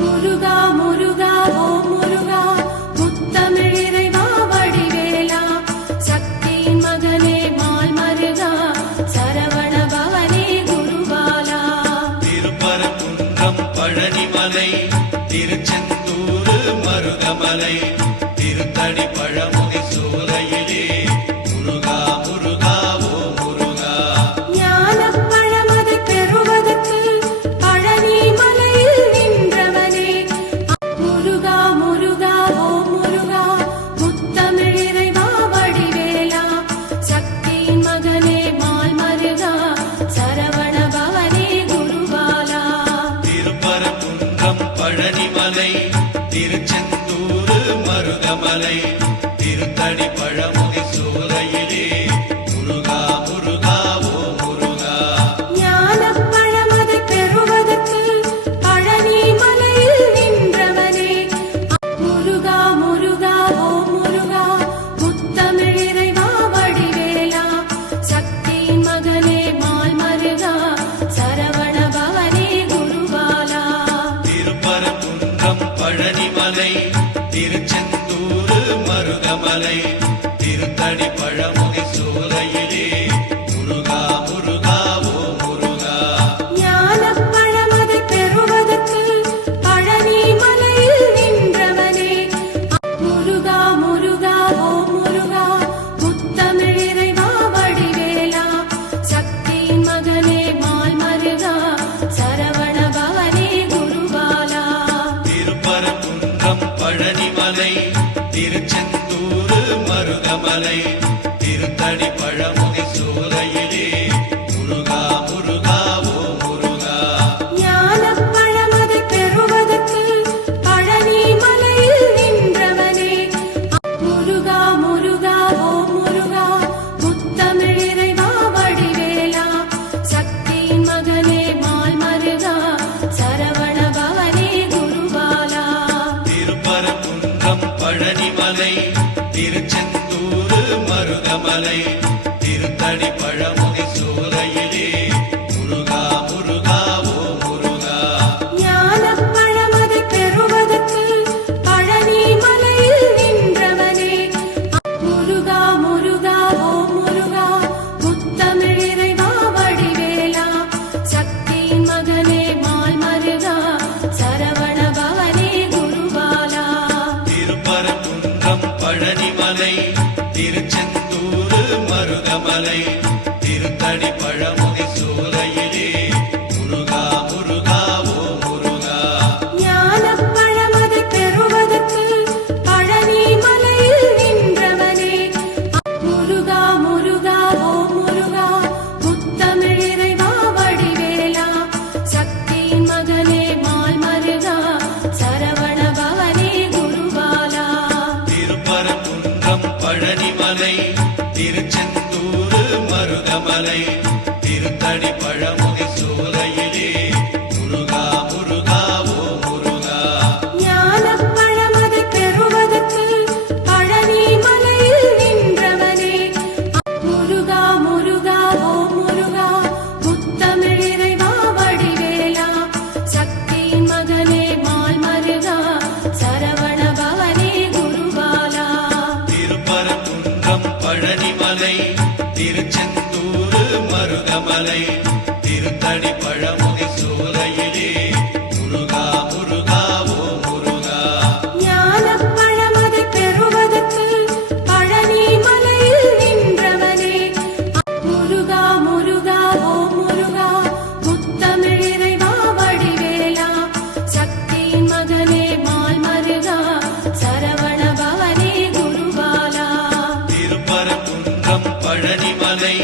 முருகா முருகா ஓம் முருகா முத்தமிழ் இறைவா வடிவேலா சக்தியின் மகனே மால் மருகா சரவண பவனே குருபாலா. திருப்பரங்குன்றம் பழனிமலை திருச்செந்தூர் மருகமலை திருத்தடி பழமுகை சோலையிலே முருகா முருகா ஓ முருகா. ஞானப் பழமதை பெறுவதற்கு பழனி மலையில் நின்றவனே முருகா முருகா ஓம் முருகா முத்தமிழ் இறைவா வடிவேலா சக்தியின் மகனே மால் மருகா சரவண பவனே குருபாலா. திருப்பரங்குன்றம் பழனிமலை திருச்செந்தூர் மருகமலை திருத்தடி பழமுகை சோலையிலே முருகா முருகா ஓ முருகா. ஞானப் பழமதை பெறுவதற்கு பழனி மலையில் நின்றவனே முருகா முருகா ஓம் முருகா முத்தமிழ் இறைவா வடிவேலா சக்தியின் மகனே மால் மருகா சரவண பவனே குருபாலா. திருப்பரங்குன்றம் பழனிமலை திருச்செந்தூர் மருகமலை திருத்தடி பழமுகை சோலையிலே முருகா முருகா ஓ முருகா. ஞானப் பழமதை பெறுவதற்கு பழனி மலையில் நின்றவனே முருகா முருகா ஓம் முருகா முத்தமிழ் இறைவா வடிவேலா சக்தியின் மகனே மால் மருகா சரவண பவனே குருபாலா. திருப்பரங்குன்றம் பழனிமலை திருச்செந்தூர் மருகமலை திருத்தடி பழமுகை சோலையிலே முருகா முருகா ஓ முருகா. ஞானப் பழமதை பெறுவதற்கு பழனி மலையில் நின்றவனே முருகா முருகா ஓம் முருகா முத்தமிழ் இறைவா வடிவேலா சக்தியின் மகனே மால் மருகா சரவண பவனே குருபாலா. திருப்பரங்குன்றம் பழனிமலை திருச்செந்தூர் மருகமலை திருத்தடி பழமுகை சோலையிலே முருகா முருகா ஓ முருகா. ஞானப் பழமதை பெறுவதற்கு பழனி மலையில் நின்றவனே முருகா முருகா ஓம் முருகா முத்தமிழ் இறைவா வடிவேலா சக்தியின் மகனே மால் மருகா சரவண பவனே குருபாலா. திருப்பரங்குன்றம் பழனிமலை திருச்செந்தூர் மருகமலை திருத்தடி பழமுகை சோலையிலே முருகா முருகா ஓ முருகா. ஞானப் பழமதை பெறுவதற்கு பழனி மலையில் நின்றவனே முருகா முருகா ஓம் முருகா முத்தமிழ் இறைவா வடிவேலா சக்தியின் மகனே மால் மருகா சரவண பவனே குருபாலா. திருப்பரங்குன்றம் பழனிமலை திருச்செந்தூர் மருகமலை திருத்தடி பழமுகை சோலையிலே முருகா முருகா ஓ முருகா. ஞானப் பழமதை பெறுவதற்கு பழனி மலையில் நின்றவனே முருகா முருகா ஓம் முருகா முத்தமிழ் இறைவா வடிவேலா சக்தியின் மகனே மால் மருகா சரவண பவனே குருபாலா. திருப்பரங்குன்றம் பழனிமலை திருச்செந்தூர் மருகமலை திருத்தடி பழமுகை சோலையிலே முருகா முருகா ஓ முருகா. ஞானப் பழமதை பெறுவதற்கு பழனி மலையில் நின்றவனே முருகா முருகா ஓம் முருகா முத்தமிழ் இறைவா வடிவேலா சக்தியின் மகனே மால் மருகா சரவண பவனே குருபாலா. திருப்பரங்குன்றம் பழனிமலை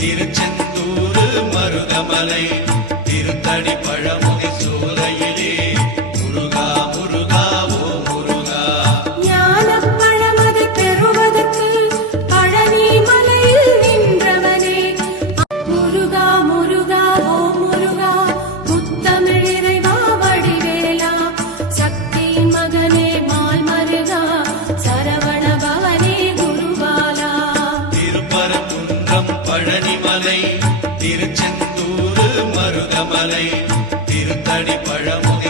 திருச்செந்தூர் மருகமலை திருத்தடி பழமுகை சோலையிலே முருகா முருகா ஓ முருகா. ஞானப் பழமதை பெறுவதற்கு பழனி மலையில் நின்றவனே முருகா முருகா ஓம் முருகா முத்தமிழ் இறைவா வடிவேலா சக்தியின் மகனே மால் மருகா சரவண பவனே குருபாலா. திருப்பரங்குன்றம் பழனிமலை திருச்செந்தூர் மருகமலை திருத்தடி பழமுகை